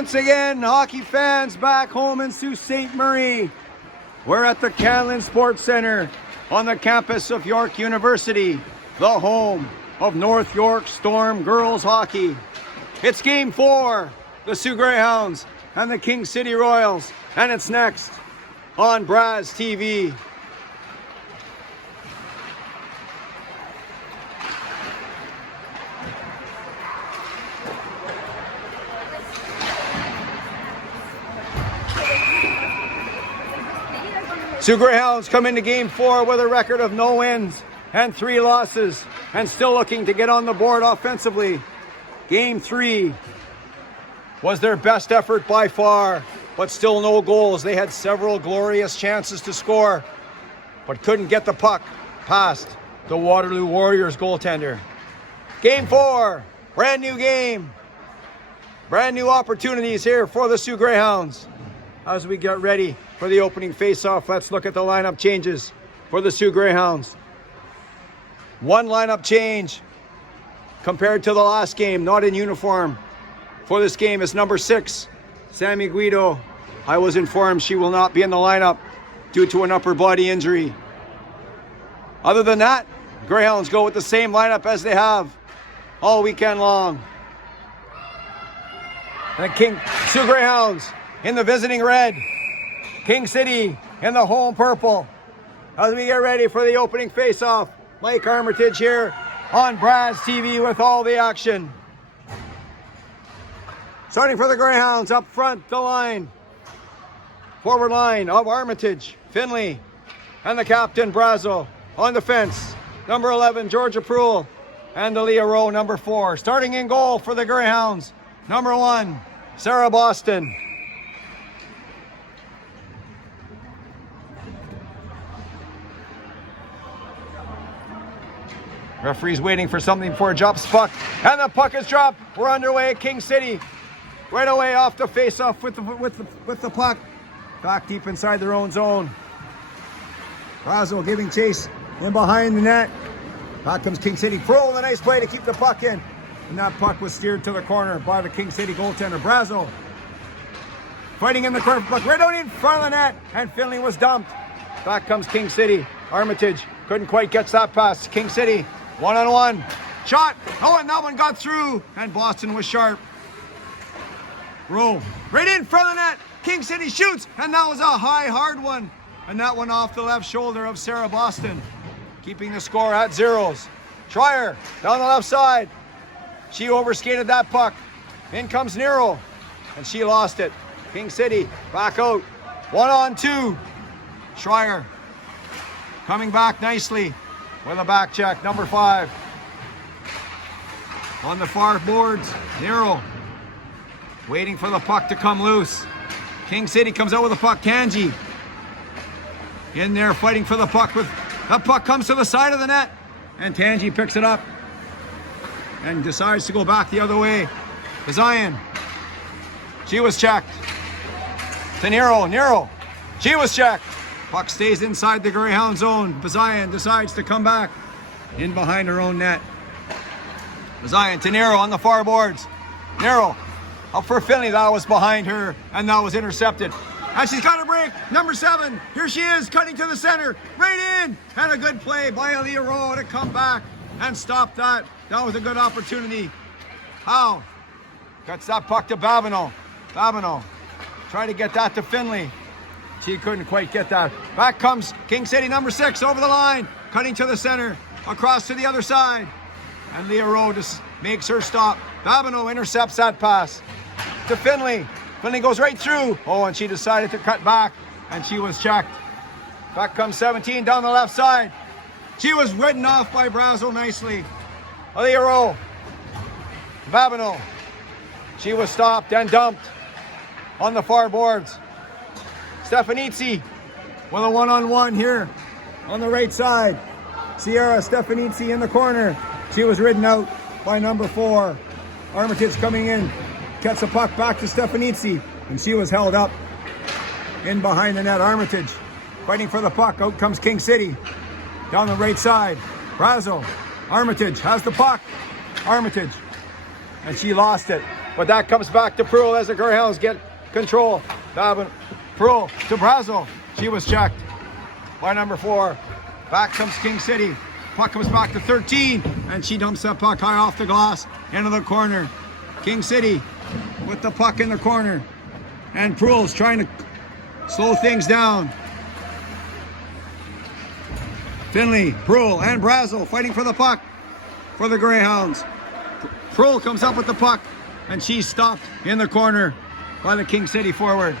Once again, hockey fans back home in Sault Ste. Marie. We're at the Canlan Sports Centre on the campus of York University, the home of North York Storm girls hockey. It's Game 4, the Soo Greyhounds and the King City Royals, and it's next on Braz TV. Soo Greyhounds come into Game 4 with a record of no wins and 3 losses, and still looking to get on the board offensively. Game 3 was their best effort by far, but still no goals. They had several glorious chances to score, but couldn't get the puck past the Waterloo Warriors goaltender. Game 4, brand new game. Brand new opportunities here for the Soo Greyhounds. As we get ready for the opening face-off, let's look at the lineup changes for the Soo Greyhounds. One lineup change compared to the last game, not in uniform for this game, is number 6, Sammy Guido. I was informed she will not be in the lineup due to an upper body injury. Other than that, Greyhounds go with the same lineup as they have all weekend long. And Soo Greyhounds in the visiting red, King City in the home purple. As we get ready for the opening face-off, Mike Armitage here on Braz TV with all the action. Starting for the Greyhounds, up front, the line. Forward line of Armitage, Finley, and the captain, Brazo. On defense, number 11, Georgia Proul, and the Leah Rowe, number 4. Starting in goal for the Greyhounds, number 1, Sarah Boston. Referee's waiting for something before it drops puck. And the puck is dropped. We're underway at King City. Right away off the face-off with the puck. Back deep inside their own zone. Brazo giving chase in behind the net. Back comes King City. Pro, a nice play to keep the puck in. And that puck was steered to the corner by the King City goaltender, Brazo. Fighting in the corner, puck right out in front of the net. And Finley was dumped. Back comes King City. Armitage couldn't quite get that pass. King City. One-on-one. Shot. Oh, and that one got through. And Boston was sharp. Rowe. Right in front of the net. King City shoots. And that was a high, hard one. And that one off the left shoulder of Sarah Boston. Keeping the score at 0s. Schreier down the left side. She overskated that puck. In comes Nero. And she lost it. King City back out. 1-on-2. Schreier coming back nicely with a back check, number 5. On the far boards, Nero waiting for the puck to come loose. King City comes out with the puck. Kanji in there fighting for the puck. That puck comes to the side of the net, and Tanji picks it up and decides to go back the other way. Zion, she was checked. To Nero, she was checked. Puck stays inside the Greyhound zone. Bazayan decides to come back in behind her own net. Bazayan to Nero on the far boards. Nero up for Finley. That was behind her, and that was intercepted. And she's got a break. Number 7. Here she is, cutting to the center. Right in. And a good play by Aaliyah Rowe to come back and stop that. That was a good opportunity. Howe cuts that puck to Babineau. Babineau trying to get that to Finley. She couldn't quite get that. Back comes King City, number 6, over the line. Cutting to the center. Across to the other side. And Leah Rowe just makes her stop. Babineau intercepts that pass to Finley. Finley goes right through. Oh, and she decided to cut back. And she was checked. Back comes 17 down the left side. She was ridden off by Brazo nicely. Leah Rowe. Babineau. She was stopped and dumped on the far boards. Stefanitsi with a one-on-one here on the right side. Sierra Stefanitsi in the corner. She was ridden out by number 4. Armitage coming in. Gets the puck back to Stefanitsi. And she was held up in behind the net. Armitage fighting for the puck. Out comes King City. Down the right side. Brazo. Armitage has the puck. Armitage. And she lost it. but that comes back to Proulx as the Greyhounds get control. Proulx to Brazel. She was checked by number 4. Back comes King City. Puck comes back to 13, and she dumps that puck high off the glass into the corner. King City with the puck in the corner, and Proulx trying to slow things down. Finley, Proulx, and Brazel fighting for the puck for the Greyhounds. Proulx comes up with the puck, and she's stopped in the corner by the King City forward.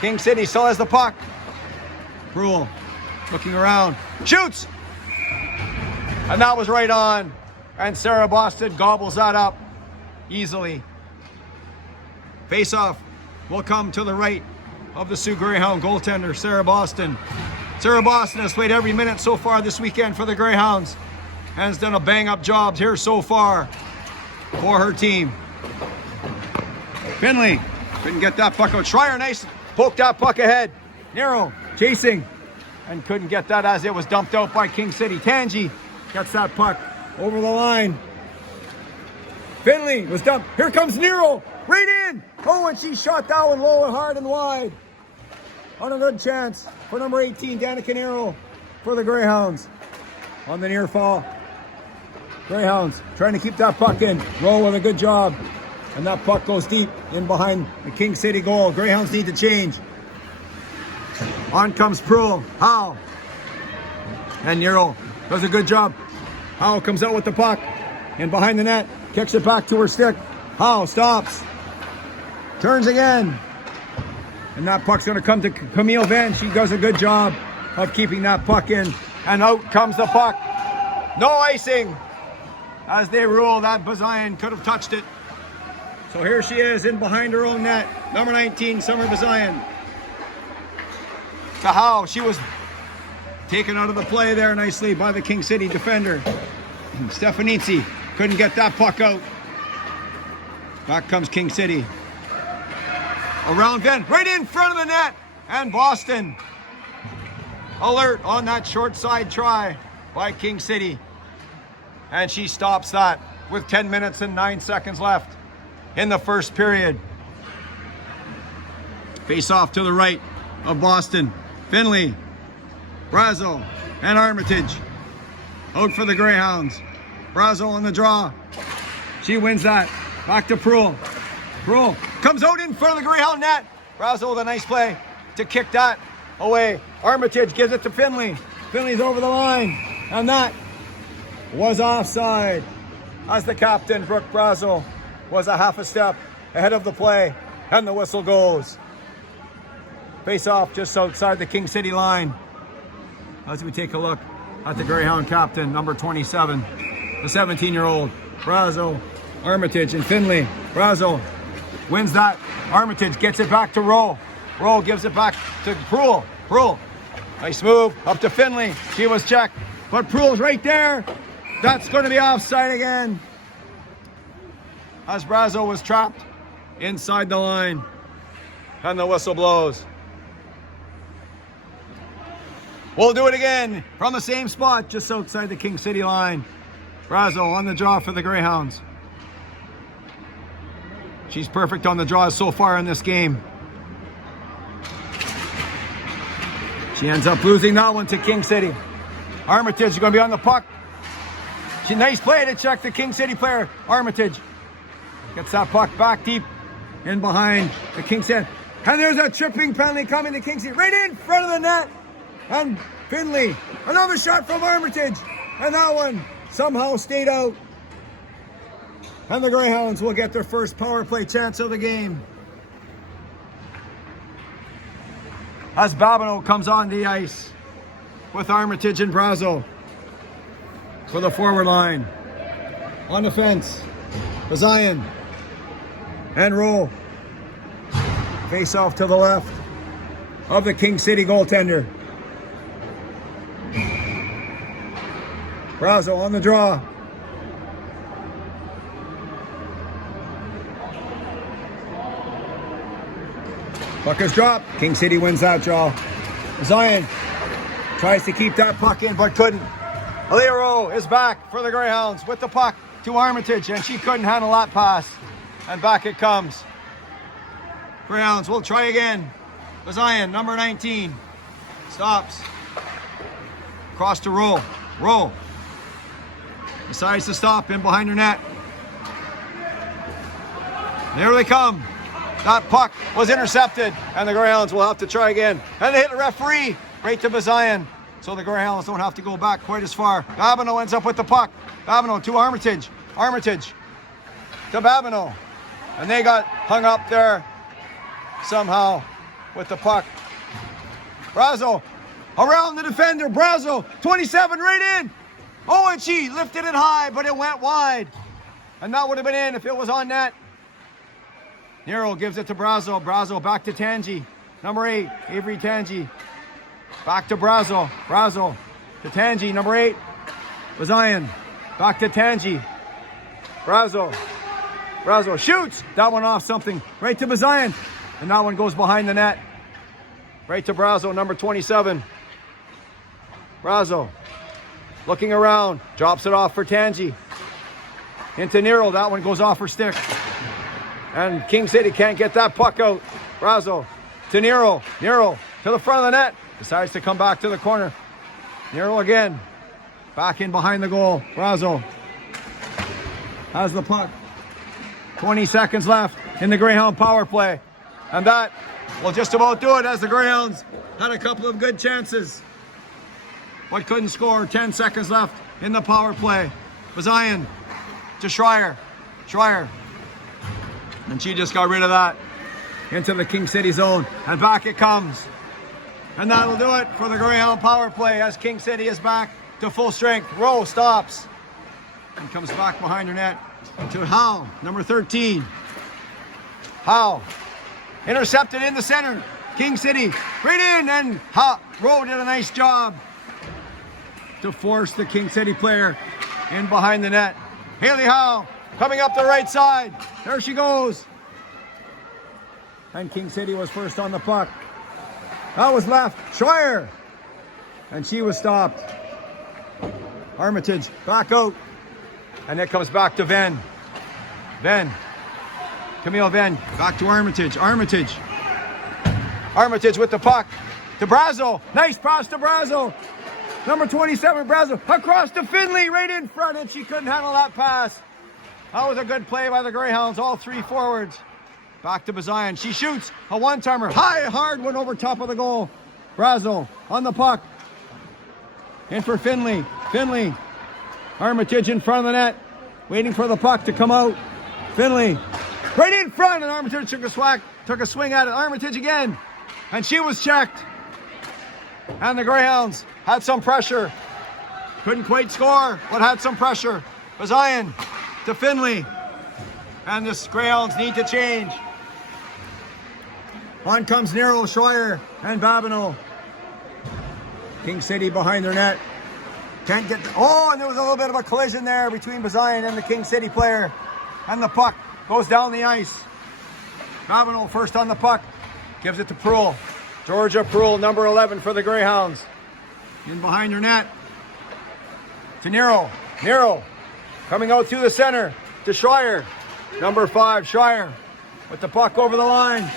King City still has the puck. Proulx looking around, shoots! And that was right on. And Sarah Boston gobbles that up easily. Face-off will come to the right of the Sioux Greyhound goaltender, Sarah Boston. Sarah Boston has played every minute so far this weekend for the Greyhounds and has done a bang-up job here so far for her team. Finley couldn't get that puck out. Schreier, nice, poked that puck ahead. Nero chasing and couldn't get that as it was dumped out by King City. Tangi gets that puck over the line. Finley was dumped. Here comes Nero, right in. Oh, and she shot that one low and hard and wide. On a good chance for number 18, Danica Nero for the Greyhounds. On the near fall. Greyhounds trying to keep that puck in. Rowe with a good job. And that puck goes deep in behind the King City goal. Greyhounds need to change. On comes Proulx. Howe. And Nero does a good job. Howe comes out with the puck. And behind the net. Kicks it back to her stick. Howe stops. Turns again. And that puck's going to come to Camille Venn. She does a good job of keeping that puck in. And out comes the puck. No icing. As they rule that Bazayan could have touched it. So here she is in behind her own net. Number 19, Summer Bazayan. To Howe. She was taken out of the play there nicely by the King City defender. Stefanitsi couldn't get that puck out. Back comes King City. Around Venn, right in front of the net. And Boston. Alert on that short side try by King City. And she stops that with 10 minutes and 9 seconds left in the first period. Face off to the right of Boston. Finley, Brazel, and Armitage. Out for the Greyhounds. Brazel on the draw. She wins that. Back to Proulx. Proulx comes out in front of the Greyhound net. Brazel with a nice play to kick that away. Armitage gives it to Finley. Finley's over the line. And that was offside. As the captain, Brooke Brazel, was a half a step ahead of the play. And the whistle goes. Face off just outside the King City line. As we take a look at the Greyhound captain, number 27, the 17-year-old Brazel, Armitage, and Finley. Brazel wins that. Armitage gets it back to Rowe. Rowe gives it back to Proulx. Proulx, nice move up to Finley. She was checked, but Proulx's right there. That's going to be offside again. As Brazel was trapped inside the line, and the whistle blows. We'll do it again from the same spot, just outside the King City line. Brazel on the draw for the Greyhounds. She's perfect on the draws so far in this game. She ends up losing that one to King City. Armitage is going to be on the puck. Nice play to check the King City player. Armitage gets that puck back deep in behind the King City. And there's a tripping penalty coming to King City. Right in front of the net. And Finley, another shot from Armitage. And that one somehow stayed out. And the Greyhounds will get their first power play chance of the game. As Babineau comes on the ice with Armitage and Brazel for the forward line. On the fence, Bazayan and Rowe. Face off to the left of the King City goaltender. Brazel on the draw. Puck is dropped. King City wins that draw. Zion tries to keep that puck in, but couldn't. Alea Rowe is back for the Greyhounds with the puck to Armitage, and she couldn't handle that pass. and back it comes. Greyhounds will try again. Bazian, number 19, stops. Across to Roll. Roll. Decides to stop in behind her net. There they come. That puck was intercepted, and the Greyhounds will have to try again. And they hit the referee right to Bazian, so the Greyhounds don't have to go back quite as far. Babineau ends up with the puck. Babineau to Armitage. Armitage to Babineau. And they got hung up there somehow with the puck. Brazo around the defender. Brazo, 27, right in. Oh, and she lifted it high, but it went wide. And that would have been in if it was on net. Nero gives it to Brazo. Brazo back to Tangi. Number 8, Avery Tangi. Back to Brazo. Brazo to Tangi. Number 8, Bazian. Back to Tangi. Brazo. Brazo shoots. That one off something. Right to Bazian. And that one goes behind the net. Right to Brazo, number 27. Brazo looking around. Drops it off for Tangi. Into Nero. That one goes off her stick. And King City can't get that puck out. Brazo to Nero. Nero to the front of the net. Decides to come back to the corner. Nero again. Back in behind the goal. Brazo has the puck. 20 seconds left in the Greyhound power play. And that will just about do it, as the Greyhounds had a couple of good chances, but couldn't score. 10 seconds left in the power play. Bazian to Schreier. Schreier. And she just got rid of that into the King City zone. And back it comes. And that'll do it for the Greyhound power play, as King City is back to full strength. Rowe stops and comes back behind her net to Howe, number 13. Howe intercepted in the center. King City right in, and Rowe did a nice job to force the King City player in behind the net. Haley Howe coming up the right side. There she goes. And King City was first on the puck. That was left. Schreier. And she was stopped. Armitage back out. And it comes back to Venn. Venn. Camille Venn. Back to Armitage. Armitage. Armitage with the puck. To Brazo. Nice pass to Brazo. Number 27, Brazo. Across to Finley. Right in front. And she couldn't handle that pass. That was a good play by the Greyhounds. All three forwards. Back to Bazian. She shoots a one-timer. High, hard one over top of the goal. Brazo on the puck. In for Finley. Finley. Armitage in front of the net. Waiting for the puck to come out. Finley. Right in front. And Armitage took a swing at it. Armitage again. And she was checked. And the Greyhounds had some pressure. Couldn't quite score, but had some pressure. Bazian to Finley. And the Greyhounds need to change. On comes Nero, Schreier, and Babineau. King City behind their net. Can't get... and there was a little bit of a collision there between Bazian and the King City player. And the puck goes down the ice. Babineau first on the puck. Gives it to Proulx. Georgia Proulx, number 11 for the Greyhounds. In behind her net. To Nero. Nero coming out through the center to Schreier. Number 5, Schreier, with the puck over the line.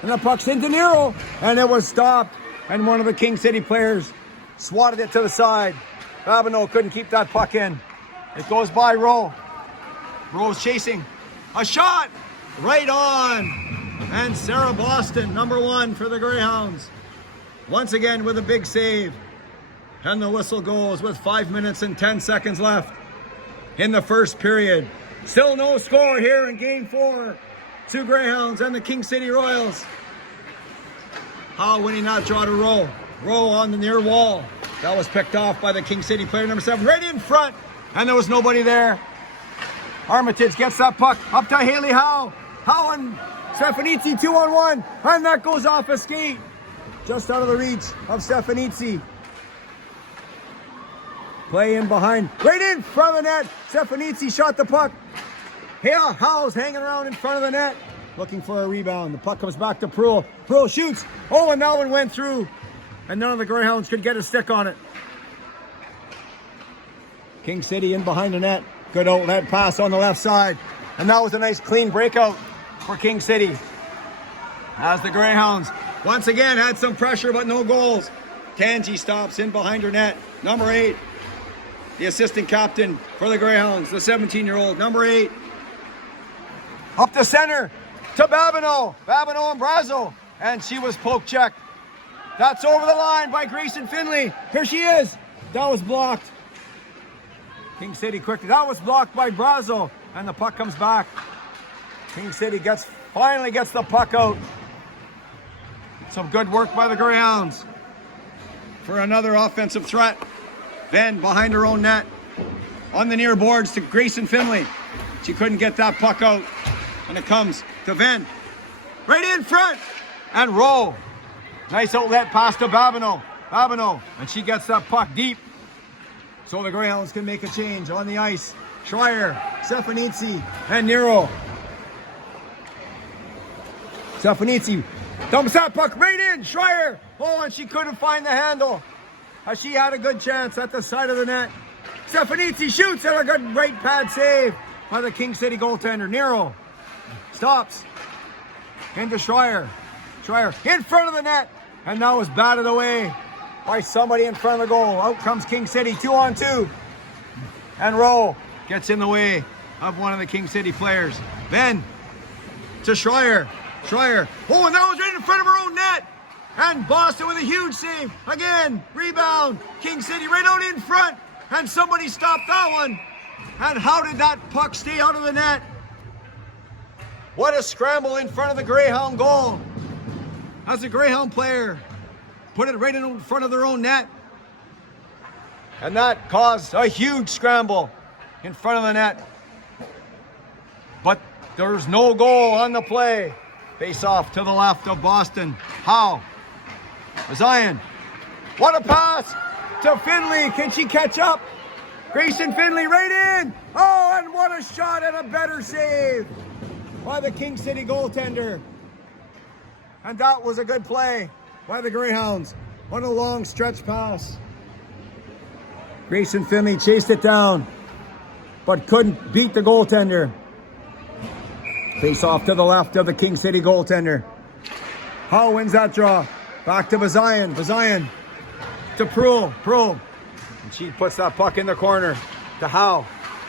And the puck's into Nero. And it was stopped. And one of the King City players swatted it to the side. Babineau couldn't keep that puck in. It goes by Rowe. Rowe's chasing. A shot! Right on! And Sarah Boston, number 1 for the Greyhounds. Once again with a big save. And the whistle goes with 5 minutes and 10 seconds left in the first period. Still no score here in Game 4. 2 Greyhounds and the King City Royals. Howe winning that draw to Rowe. Rowe on the near wall. That was picked off by the King City player, number 7, right in front. And there was nobody there. Armitage gets that puck up to Haley Howe. Howe and Stefanizzi 2-on-1. And that goes off a skate. Just out of the reach of Stefanizzi. Play in behind. Right in front of the net. Stefanizzi shot the puck. Howe's hanging around in front of the net, looking for a rebound. The puck comes back to Proulx. Proulx shoots. And that one went through. And none of the Greyhounds could get a stick on it. King City in behind the net. Good outlet pass on the left side. And that was a nice clean breakout for King City. As the Greyhounds once again had some pressure but no goals. Kanji stops in behind her net. Number 8, the assistant captain for the Greyhounds, the 17-year-old, number 8. Up the center to Babineau. Babineau and Brazo. And she was poke checked. That's over the line by Grayson Finley. Here she is. That was blocked. King City quickly. That was blocked by Brazo. And the puck comes back. King City finally gets the puck out. Some good work by the Greyhounds for another offensive threat. Then behind her own net, on the near boards to Grayson Finley. She couldn't get that puck out. And it comes to Venn. Right in front. And Rowe. Nice outlet pass to Babineau. Babineau. And she gets that puck deep. So the Greyhounds can make a change on the ice. Schreier, Stefanitsi, and Nero. Stefanitsi dumps that puck right in. Schreier. Oh, and she couldn't find the handle. She had a good chance at the side of the net. Stefanitsi shoots and a good right pad save by the King City goaltender. Nero stops into Schreier. Schreier in front of the net. And now was batted away by somebody in front of the goal. Out comes King City, 2-on-2. And Rowe gets in the way of one of the King City players. Then to Schreier. Schreier. Oh, and that was right in front of her own net. And Boston with a huge save. Again, rebound. King City right out in front. And somebody stopped that one. And how did that puck stay out of the net? What a scramble in front of the Greyhound goal. As a Greyhound player put it right in front of their own net. And that caused a huge scramble in front of the net. But there's no goal on the play. Face off to the left of Boston. Howe. Zion. What a pass to Finley. Can she catch up? Grayson Finley right in. Oh, and what a shot and a better save by the King City goaltender. And that was a good play by the Greyhounds. What a long stretch pass. Grayson Finley chased it down, but couldn't beat the goaltender. Face off to the left of the King City goaltender. Howe wins that draw. Back to Bazian. Bazian to Proulx. Proulx. And she puts that puck in the corner to Howe.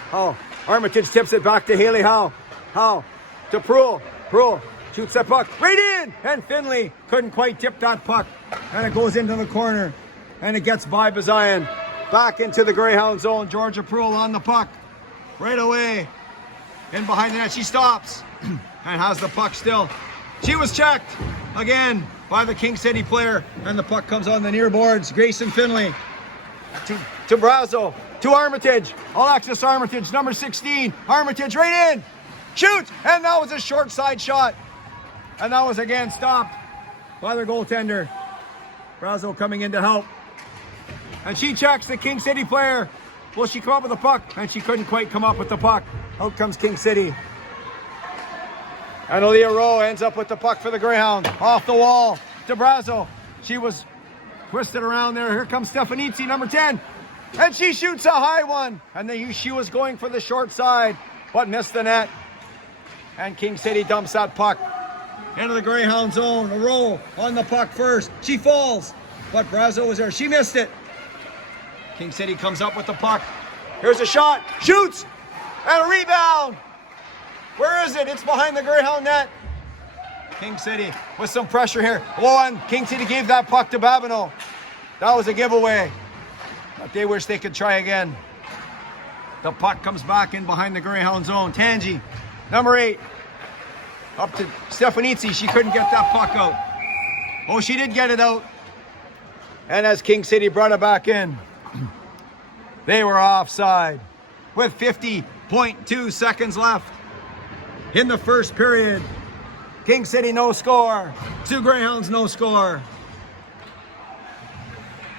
Howe. Armitage tips it back to Haley Howe. Howe to Proulx. Proulx shoots that puck right in. And Finley couldn't quite tip that puck. And it goes into the corner. And it gets by Bazian. Back into the Greyhound zone. Georgia Proulx on the puck. Right away. In behind the net. She stops. And has the puck still. She was checked again by the King City player. And the puck comes on the near boards. Grayson Finley to Brazo. To Armitage. Alexis Armitage, number 16. Armitage right in. Shoots. And that was a short side shot. And that was again stopped by the goaltender. Brazo coming in to help. And she checks the King City player. Will she come up with the puck? And she couldn't quite come up with the puck. Out comes King City. And Aaliyah Rowe ends up with the puck for the Greyhound. Off the wall to Brazo. She was twisted around there. Here comes Stefanitsi, number 10. And she shoots a high one. And she was going for the short side, but missed the net. And King City dumps that puck into the Greyhound zone. A Rowe on the puck first. She falls, but Brazo was there. She missed it. King City comes up with the puck. Here's a shot. Shoots. And a rebound. Where is it? It's behind the Greyhound net. King City with some pressure here. Oh, and King City gave that puck to Babineau. That was a giveaway. But they wish they could try again. The puck comes back in behind the Greyhound zone. Tangi, number 8. Up to Stefanitsi. She couldn't get that puck out. Oh, she did get it out. And as King City brought it back in, they were offside with 50.2 seconds left in the first period. King City no score. Sioux Greyhounds no score.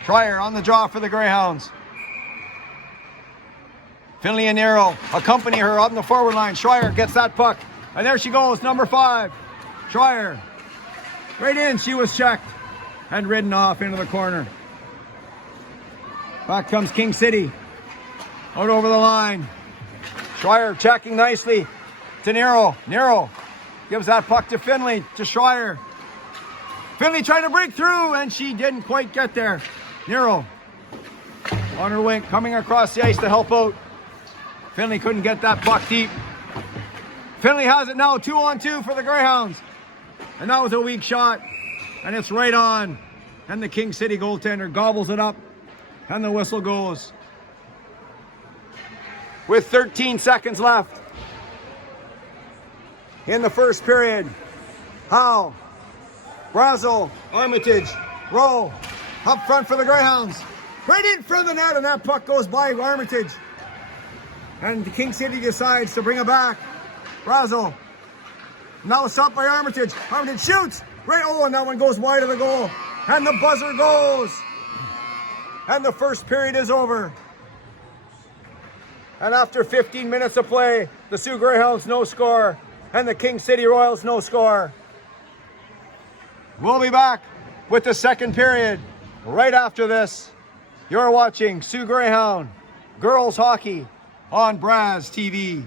Schreier on the draw for the Greyhounds. Finley and Nero accompany her on the forward line. Schreier gets that puck. And there she goes, number 5. Schreier. Right in, she was checked and ridden off into the corner. Back comes King City. Out over the line. Schreier checking nicely. to Nero. Nero gives that puck to Finley, to Schreier. Finley trying to break through, and she didn't quite get there. Nero on her wing, coming across the ice to help out. Finley couldn't get that puck deep. Finley has it now, 2-on-2 for the Greyhounds. And that was a weak shot, and it's right on. And the King City goaltender gobbles it up, and the whistle goes. With 13 seconds left in the first period. Howe, Brazel, Armitage, Rowe, up front for the Greyhounds. Right in front of the net, and that puck goes by Armitage. And the King City decides to bring it back. Brazel, now stopped by Armitage. Armitage shoots, right, oh, and that one goes wide of the goal. And the buzzer goes. And the first period is over. And after 15 minutes of play, the Sioux Greyhounds no score, and the King City Royals no score. We'll be back with the second period right after this. You're watching Sioux Greyhound Girls Hockey on Braz TV.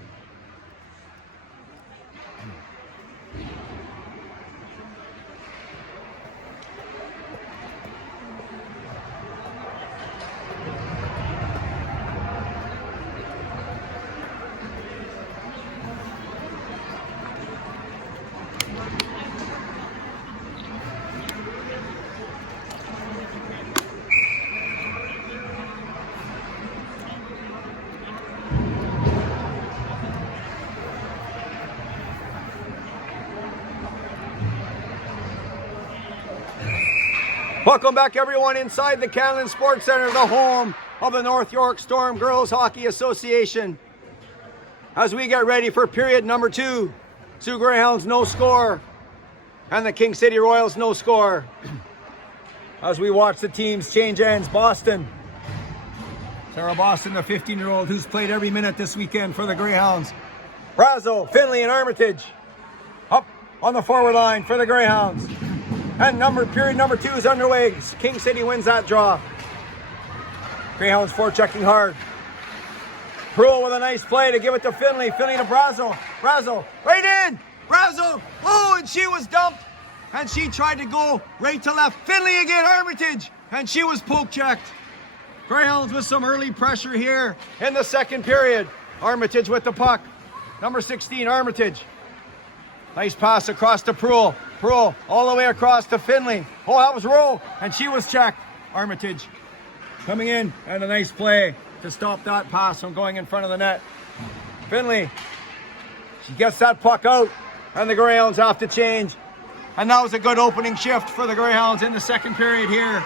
Welcome back, everyone, inside the Canlan Sports Centre, the home of the North York Storm Girls Hockey Association. As we get ready for period number 2, Sioux Greyhounds no score, and the King City Royals no score. As we watch the teams change ends, Boston. Sarah Boston, the 15-year-old who's played every minute this weekend for the Greyhounds. Brazo, Finley, and Armitage up on the forward line for the Greyhounds. And period number 2 is underway. King City wins that draw. Greyhounds forechecking hard. Pearl with a nice play to give it to Finley. Finley to Brazo. Brazo right in. Brazo. Oh, and she was dumped. And she tried to go right to left. Finley again, Armitage. And she was poke checked. Greyhounds with some early pressure here in the second period. Armitage with the puck. Number 16, Armitage. Nice pass across to Pearl. Pearl all the way across to Finley. Oh, that was Rowe, and she was checked. Armitage coming in, and a nice play to stop that pass from going in front of the net. Finley, she gets that puck out, and the Greyhounds have to change. And that was a good opening shift for the Greyhounds in the second period here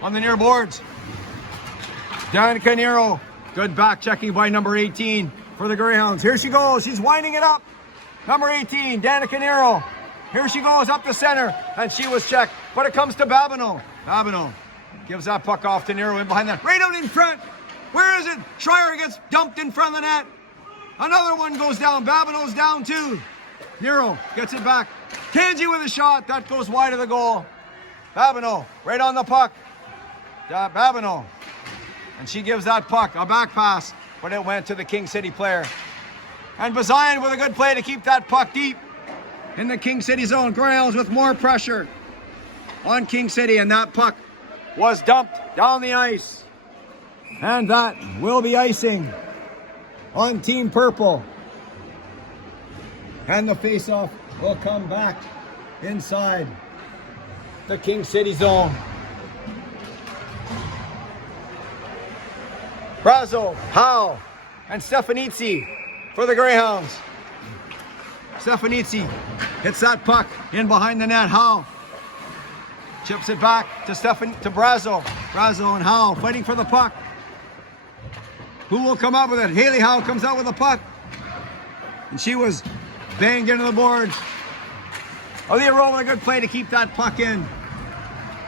on the near boards. Danica Nero, good back checking by number 18 for the Greyhounds. Here she goes, she's winding it up. Number 18, Danica Nero. Here she goes up the center, and she was checked. But it comes to Babineau. Babineau gives that puck off to Nero in behind that. Right out in front. Where is it? Schreier gets dumped in front of the net. Another one goes down. Babineau's down too. Nero gets it back. Kanji with a shot. That goes wide of the goal. Babineau right on the puck. Babineau. And she gives that puck a back pass, but it went to the King City player. And Bazian with a good play to keep that puck deep in the King City zone. Greyhounds with more pressure on King City, and that puck was dumped down the ice. And that will be icing on Team Purple. And the faceoff will come back inside the King City zone. Brazo, Howe, and Stefanitsi for the Greyhounds. Stefanitsi hits that puck in behind the net. Howe chips it back to Brazo. Brazo and Howe fighting for the puck. Who will come up with it? Haley Howe comes out with the puck. And she was banged into the boards. Aaliyah Rowe with a good play to keep that puck in.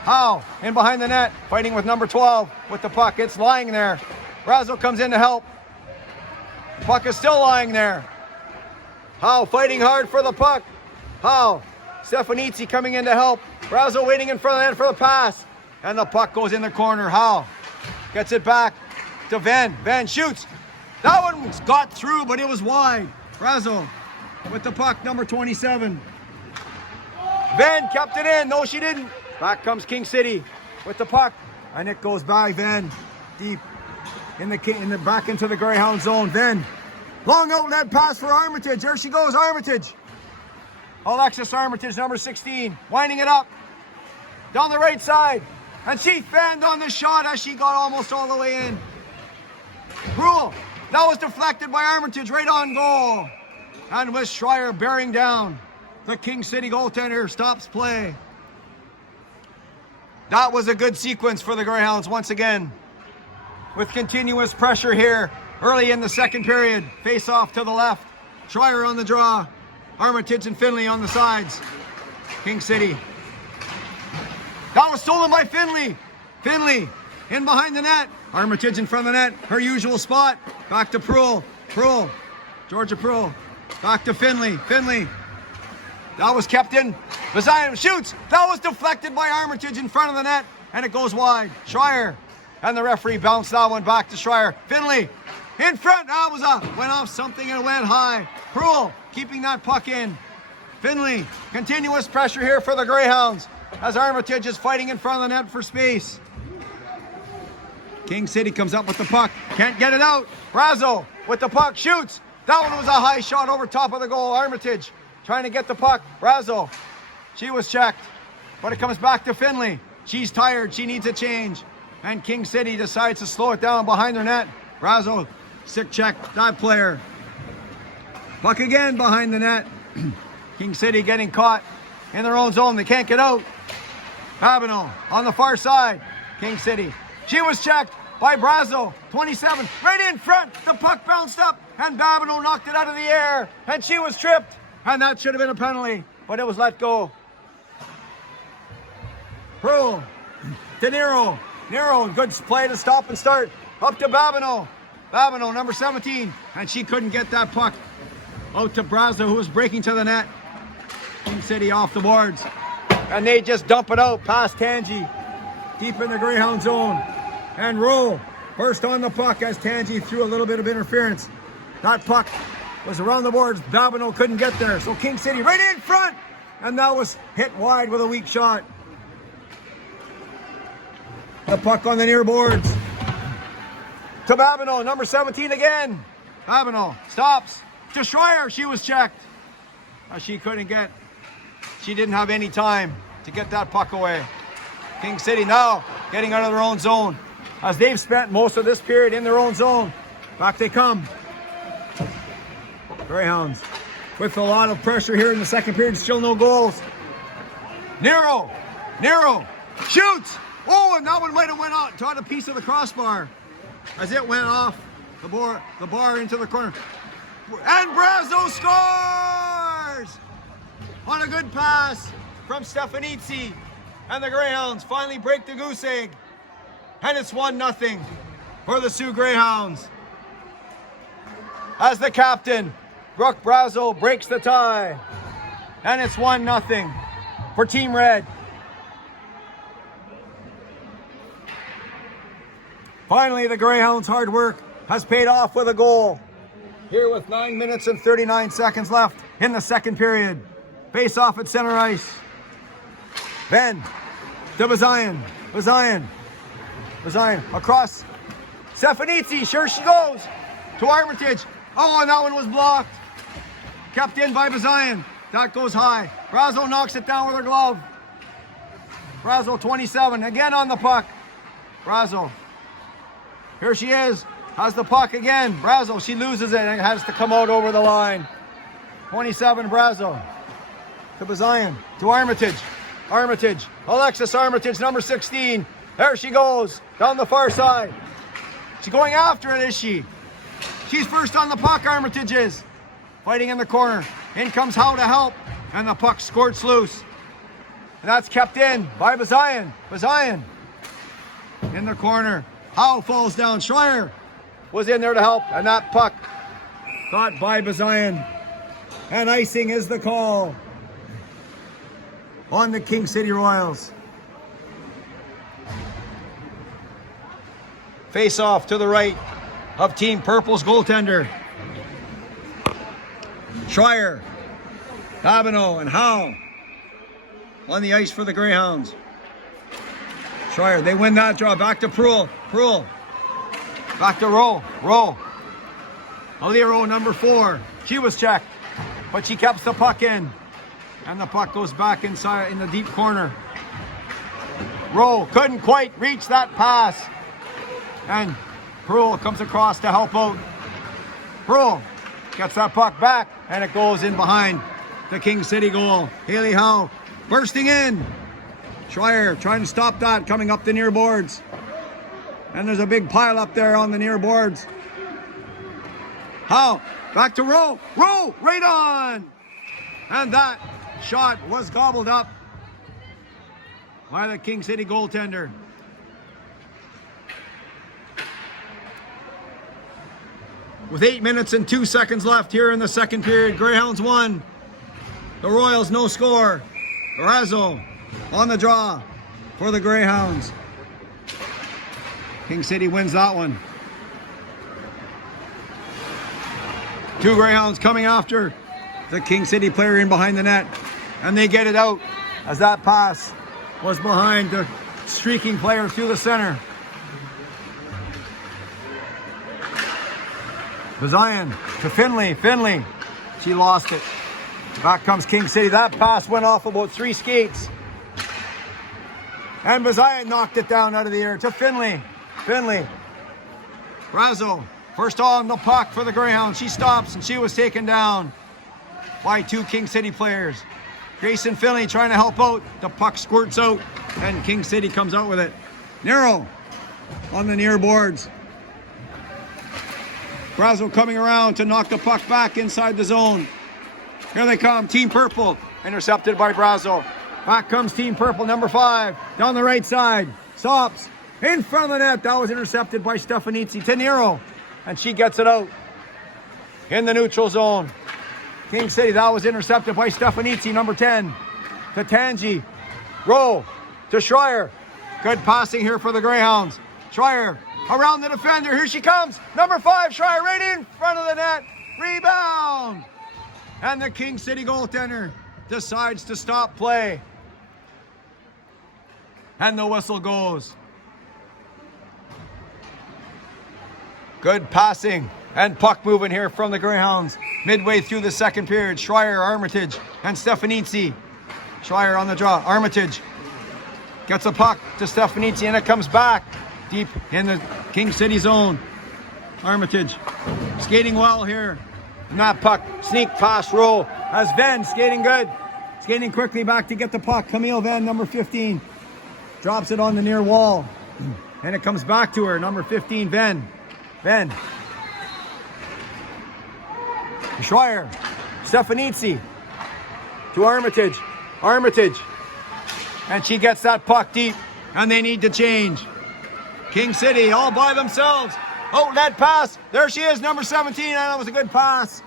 Howe in behind the net, fighting with number 12 with the puck. It's lying there. Brazo comes in to help. The puck is still lying there. Howe fighting hard for the puck. Howe. Stefanitsi coming in to help. Brazo waiting in front of the net for the pass. And the puck goes in the corner. Howe gets it back to Venn. Venn shoots. That one got through, but it was wide. Brazo with the puck, number 27. Van kept it in. No, she didn't. Back comes King City with the puck, and it goes by Van deep in the back into the Greyhound zone. Then long outlet pass for Armitage. There she goes, Armitage. Alexis Armitage, number 16, winding it up down the right side, and she fanned on the shot as she got almost all the way in. Rule. That was deflected by Armitage right on goal, and with Schreier bearing down, the King City goaltender stops play. That was a good sequence for the Greyhounds once again, with continuous pressure here early in the second period. Face off to the left. Schreier on the draw. Armitage and Finley on the sides. King City. That was stolen by Finley. Finley in behind the net. Armitage in front of the net. Her usual spot. Back to Proulx. Proulx. Georgia Proulx. Back to Finley. Finley. That was kept in. Bazian shoots. That was deflected by Armitage in front of the net. And it goes wide. Schreier. And the referee bounced that one back to Schreier. Finley in front. That was went off something and went high. Proulx keeping that puck in. Finley. Continuous pressure here for the Greyhounds as Armitage is fighting in front of the net for space. King City comes up with the puck. Can't get it out. Brazo with the puck. Shoots. That one was a high shot over top of the goal. Armitage trying to get the puck. Brazo. She was checked. But it comes back to Finley. She's tired. She needs a change. And King City decides to slow it down behind their net. Brazo, sick check, that player. Puck again behind the net. King City getting caught in their own zone. They can't get out. Babineau on the far side. King City. She was checked by Brazo, 27, right in front. The puck bounced up, and Babineau knocked it out of the air, and she was tripped. And that should have been a penalty, but it was let go. Proulx, De Niro. Nero, good play to stop and start. Up to Babineau. Babineau, number 17. And she couldn't get that puck out to Brazo, who was breaking to the net. King City off the boards. And they just dump it out past Tangi. Deep in the Greyhound zone. And roll. First on the puck as Tangi threw a little bit of interference. That puck was around the boards. Babineau couldn't get there. So King City right in front. And that was hit wide with a weak shot. The puck on the near boards. To Babineau, number 17 again. Babineau stops. To Schreier, she was checked. She didn't have any time to get that puck away. King City now getting out of their own zone, as they've spent most of this period in their own zone. Back they come. Greyhounds with a lot of pressure here in the second period. Still no goals. Nero shoots. Oh, and that one might have went out, caught a piece of the crossbar as it went off the bar into the corner. And Brazo scores on a good pass from Stefanitsi. And the Greyhounds finally break the goose egg. And it's 1-0 for the Sioux Greyhounds. As the captain, Brooke Brazo, breaks the tie. And it's 1-0 for Team Red. Finally, the Greyhounds' hard work has paid off with a goal. Here with 9 minutes and 39 seconds left in the second period. Face off at center ice. Then to Bazian across. Stefanitsi, sure she goes. To Armitage. Oh, and that one was blocked. Kept in by Bazian. That goes high. Brazo knocks it down with her glove. Brazo, 27, again on the puck. Brazo. Here she is, has the puck again. Brazo, she loses it and has to come out over the line. 27, Brazo. To Bazian, to Armitage. Alexis Armitage, number 16. There she goes, down the far side. She's going after it, is she? She's first on the puck, Armitage is. Fighting in the corner. In comes Howe to help. And the puck squirts loose. And that's kept in by Bazian. In the corner. Howe falls down. Schreier was in there to help. And that puck caught by Bazian. And icing is the call on the King City Royals. Face off to the right. of Team Purple's goaltender. Schreier, Avenot, and Howe on the ice for the Greyhounds. Schreier, they win that draw. Back to Proulx. Proulx. Back to Rowe. Aliro, number 4. She was checked, but she kept the puck in. And the puck goes back inside in the deep corner. Rowe couldn't quite reach that pass. And Proulx comes across to help out. Proulx gets that puck back, and it goes in behind the King City goal. Haley Howe bursting in. Schreier trying to stop that, coming up the near boards. And there's a big pile up there on the near boards. Howe, back to Rowe. Rowe, right on! And that shot was gobbled up by the King City goaltender. With 8 minutes and 2 seconds left here in the second period, Greyhounds 1. The Royals no score. Razzo on the draw for the Greyhounds. King City wins that one. 2 Greyhounds coming after the King City player in behind the net. And they get it out as that pass was behind the streaking player through the center. Bazian to Finley. Finley. She lost it. Back comes King City. That pass went off about 3 skates. And Bazian knocked it down out of the air to Finley. Finley. Razzo. First on the puck for the Greyhounds. She stops and she was taken down by 2 King City players. Grayson Finley trying to help out. The puck squirts out and King City comes out with it. Nero on the near boards. Brazo coming around to knock the puck back inside the zone. Here they come, Team Purple, intercepted by Brazo. Back comes Team Purple, number 5, down the right side. Stops, in front of the net. That was intercepted by Stefanitsi to Nero, and she gets it out in the neutral zone. King City, that was intercepted by Stefanitsi, number 10, to Tangi. Rowe to Schreier. Good passing here for the Greyhounds. Schreier around the defender. Here she comes. Number 5, Schreier right in front of the net. Rebound. And the King City goaltender decides to stop play. And the whistle goes. Good passing and puck moving here from the Greyhounds. Midway through the second period, Schreier, Armitage, and Stefanitsi. Schreier on the draw. Armitage gets a puck to Stefanitsi, and it comes back deep in the King City zone. Armitage skating well here. And that puck sneak past Rowe as Venn skating good. Skating quickly back to get the puck. Camille Venn, number 15. Drops it on the near wall. And it comes back to her, number 15, Venn. Venn. Schreier. Stefanitsi. To Armitage. Armitage. And she gets that puck deep. And they need to change. King City all by themselves. Oh, that pass. There she is, number 17. And that was a good pass.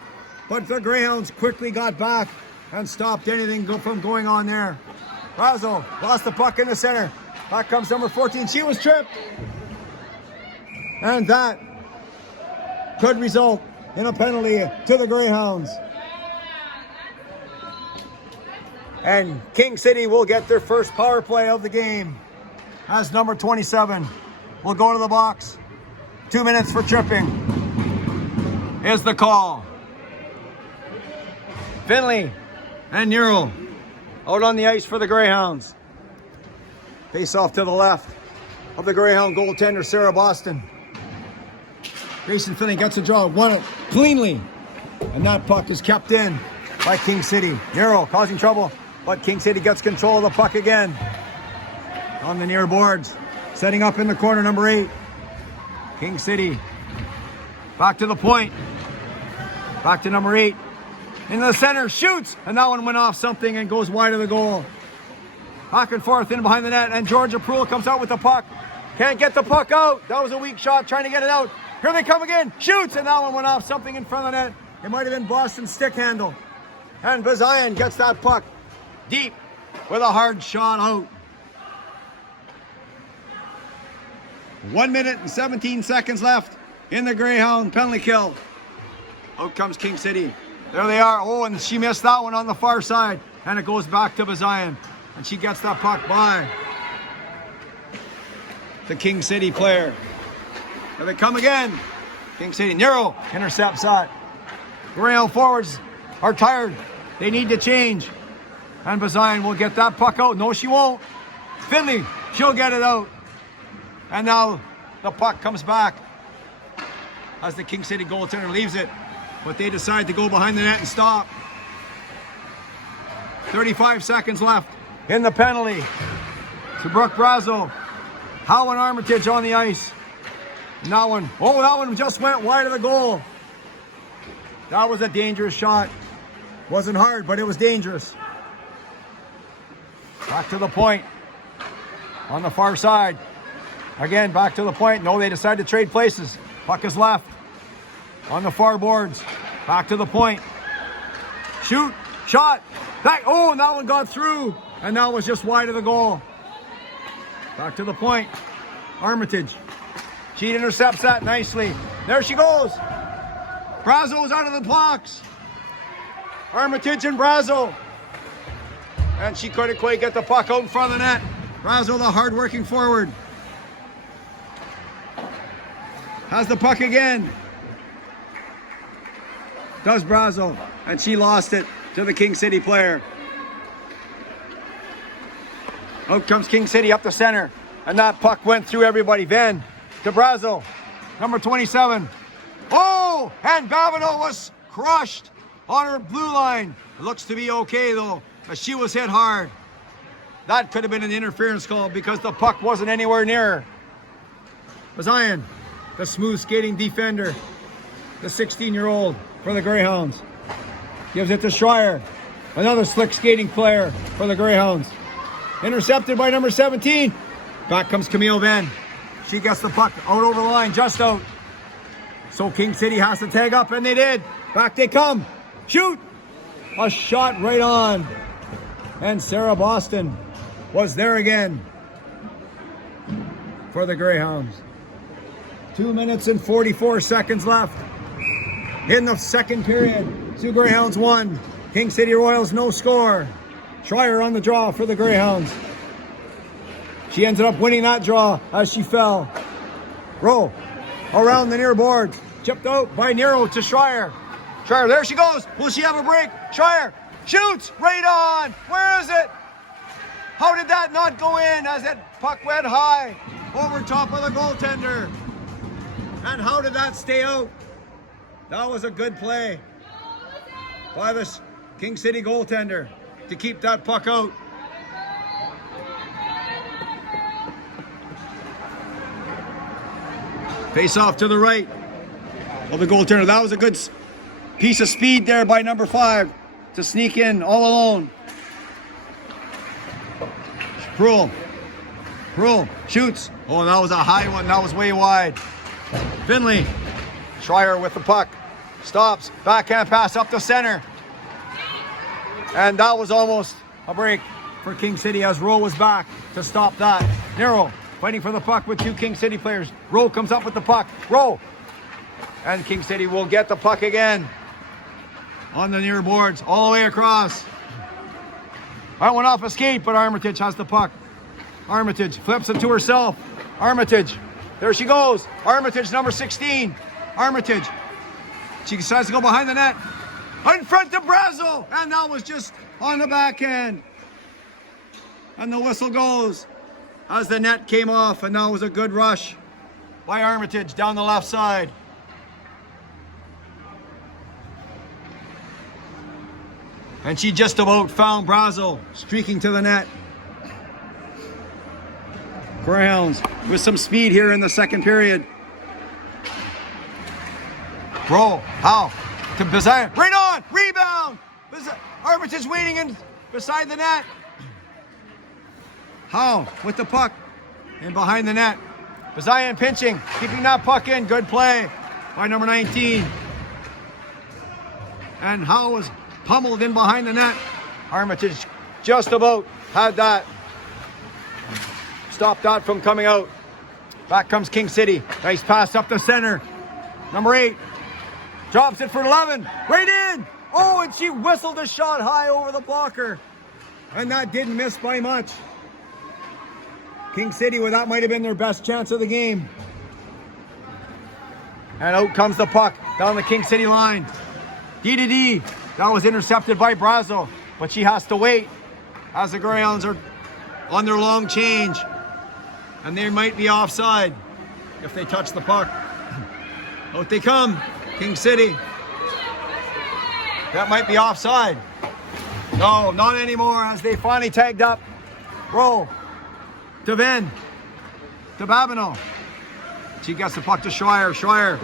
But the Greyhounds quickly got back and stopped anything from going on there. Razzo lost the puck in the center. Back comes number 14. She was tripped. And that could result in a penalty to the Greyhounds. And King City will get their first power play of the game as number 27 will go to the box. 2 minutes for tripping is the call. Finley and Nero out on the ice for the Greyhounds. Face off to the left of the Greyhound goaltender, Sarah Boston. Grayson Finley gets a draw, won it cleanly. And that puck is kept in by King City. Nero causing trouble, but King City gets control of the puck again. On the near boards. Setting up in the corner, number 8. King City. Back to the point. Back to number 8. In the center, shoots, and that one went off something and goes wide of the goal. Back and forth in behind the net, and Georgia Proulx comes out with the puck. Can't get the puck out. That was a weak shot, trying to get it out. Here they come again, shoots, and that one went off something in front of the net. It might have been Boston's stick handle. And Bazian gets that puck deep with a hard shot out. 1 minute and 17 seconds left in the Greyhound penalty kill. Out comes King City. There they are. Oh, and she missed that one on the far side. And it goes back to Bazian. And she gets that puck by the King City player. Here they come again. King City. Nero intercepts that. Greyhound forwards are tired. They need to change. And Bazian will get that puck out. No, she won't. Finley, she'll get it out. And now the puck comes back as the King City goaltender leaves it. But they decide to go behind the net and stop. 35 seconds left in the penalty to Brooke Brazo. Howe and Armitage on the ice. And that one just went wide of the goal. That was a dangerous shot. Wasn't hard, but it was dangerous. Back to the point on the far side. Again, back to the point. No, they decide to trade places. Puck is left on the far boards. Back to the point. Shoot. Shot. And that one got through. And that was just wide of the goal. Back to the point. Armitage. She intercepts that nicely. There she goes. Brazo's out of the box. Armitage and Brazo. And she couldn't quite get the puck out in front of the net. Brazo, the hard-working forward, has the puck again. Does Brazo. And she lost it to the King City player. Out comes King City up the center. And that puck went through everybody. Van to Brazo. Number 27. Oh! And Babineau was crushed on her blue line. It looks to be okay though, as she was hit hard. That could have been an interference call because the puck wasn't anywhere near her. Bazian, the smooth skating defender, the 16-year-old for the Greyhounds, gives it to Schreier, another slick skating player for the Greyhounds. Intercepted by number 17. Back comes Camille Venn. She gets the puck out over the line, just out. So King City has to tag up, and they did. Back they come. Shoot! A shot right on. And Sarah Boston was there again for the Greyhounds. 2 minutes and 44 seconds left in the second period. Sioux Greyhounds 1. King City Royals no score. Schreier on the draw for the Greyhounds. She ended up winning that draw as she fell. Rowe around the near board. Chipped out by Nero to Schreier. Schreier, there she goes. Will she have a break? Schreier shoots right on. Where is it? How did that not go in as that puck went high over top of the goaltender? And how did that stay out? That was a good play by the King City goaltender to keep that puck out. Face off to the right of the goaltender. That was a good piece of speed there by number 5 to sneak in all alone. Prohl shoots. Oh, that was a high one. That was way wide. Finley. Schreier with the puck. Stops. Backhand pass up the center. And that was almost a break for King City as Rowe was back to stop that. Nero fighting for the puck with 2 King City players. Rowe comes up with the puck. Rowe. And King City will get the puck again on the near boards all the way across. That went off a skate, but Armitage has the puck. Armitage flips it to herself. Armitage. There she goes. Armitage, number 16. Armitage. She decides to go behind the net. In front of Brazo. And that was just on the backhand. And the whistle goes as the net came off. And that was a good rush by Armitage down the left side. And she just about found Brazo streaking to the net. Greyhounds with some speed here in the second period. Bro, how? To Bazian. Right on! Rebound! Armitage waiting in beside the net. How? With the puck. And behind the net. Bazian pinching. Keeping that puck in. Good play by number 19. And Howe was pummeled in behind the net. Armitage just about had that. Stopped that from coming out. Back comes King City. Nice pass up the center Number 8 drops it for 11. Right in. Oh, and she whistled a shot high over the blocker. And that didn't miss by much. King City, well, that might have been their best chance of the game. And out comes the puck down the King City line. D to D. That was intercepted by Brazo, but she has to wait as the Greyhounds are on their long change. And they might be offside if they touch the puck. Out they come, King City. That might be offside. No, not anymore, as they finally tagged up. Roll. To Vin. To Babineau. She gets the puck to Schreier. Schreier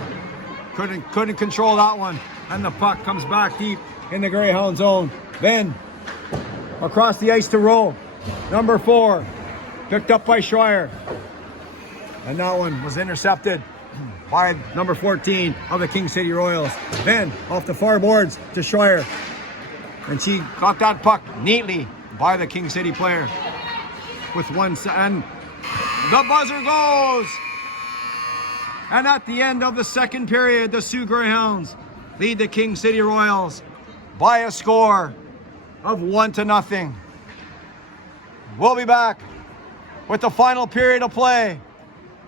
couldn't control that one. And the puck comes back deep in the Greyhound zone. Vin. Across the ice to Roll. Number 4. Picked up by Schreier. And that one was intercepted by number 14 of the King City Royals. Then off the far boards to Schreier. And she got that puck neatly by the King City player. With and the buzzer goes. And at the end of the second period, the Sioux Greyhounds lead the King City Royals by a score of 1-0. We'll be back with the final period of play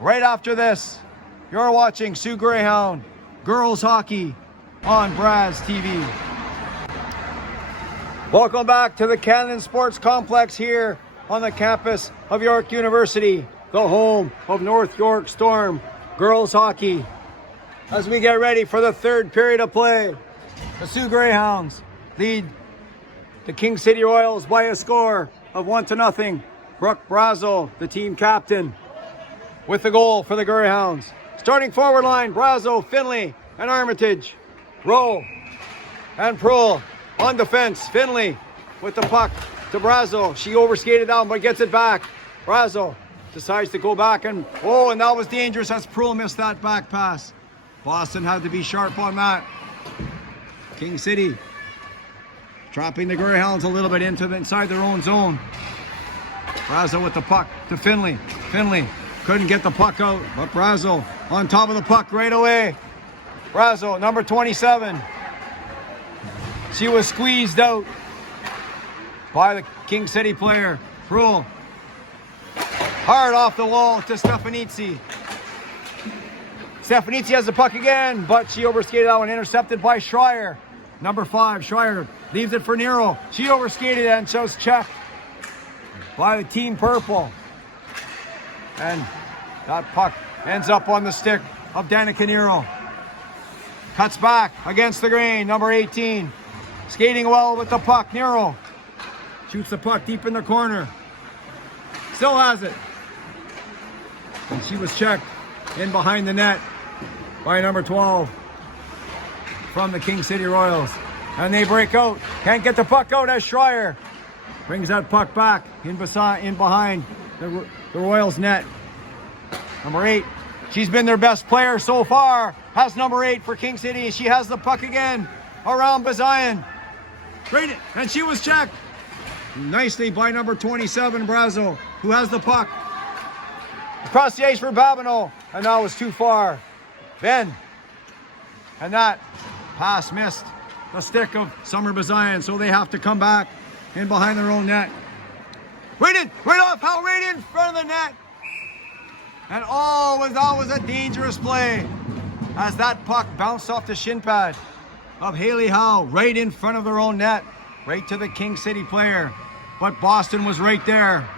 right after this. You're watching Sioux Greyhound Girls Hockey on Braz TV. Welcome back to the Cannon Sports Complex here on the campus of York University, the home of North York Storm Girls Hockey. As we get ready for the third period of play, the Sioux Greyhounds lead the King City Royals by a score of 1-0. Brooke Brazo, the team captain, with the goal for the Greyhounds. Starting forward line, Brazo, Finley, and Armitage. Roll and Prohl on defense. Finley with the puck to Brazo. She overskated down but gets it back. Brazo decides to go back and that was dangerous as Prohl missed that back pass. Boston had to be sharp on that. King City trapping the Greyhounds a little bit inside their own zone. Brazo with the puck to Finley. Finley couldn't get the puck out, but Brazo on top of the puck right away. Brazo, number 27. She was squeezed out by the King City player. Prohl. Hard off the wall to Stefanitsi. Stefanitsi has the puck again, but she overskated that one, intercepted by Schreier. Number 5, Schreier leaves it for Nero. She overskated and shows check by the Team Purple. And that puck ends up on the stick of Danica Nero. Cuts back against the grain, number 18. Skating well with the puck, Nero. Shoots the puck deep in the corner. Still has it. And she was checked in behind the net by number 12 from the King City Royals. And they break out. Can't get the puck out as Schreier brings that puck back in behind the Royals net. Number 8. She's been their best player so far. Has number 8 for King City. She has the puck again around Bazayan. Great, and she was checked nicely by number 27, Brazo, who has the puck. Across the ice for Babineau, and that was too far. Ben, and that pass missed the stick of Summer Bazayan, so they have to come back in behind their own net. Right off, Hal, right in front of the net. And that was a dangerous play as that puck bounced off the shin pad of Haley Howe right in front of their own net, right to the King City player. But Boston was right there.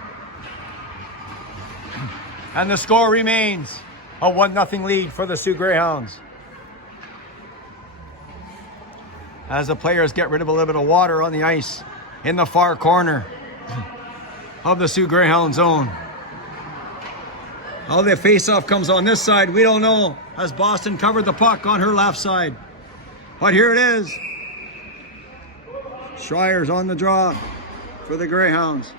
And the score remains a 1-0 lead for the Sioux Greyhounds. As the players get rid of a little bit of water on the ice in the far corner of the Sioux Greyhound zone. How the face-off comes on this side, we don't know, as Boston covered the puck on her left side. But here it is. Schreier's on the draw for the Greyhounds.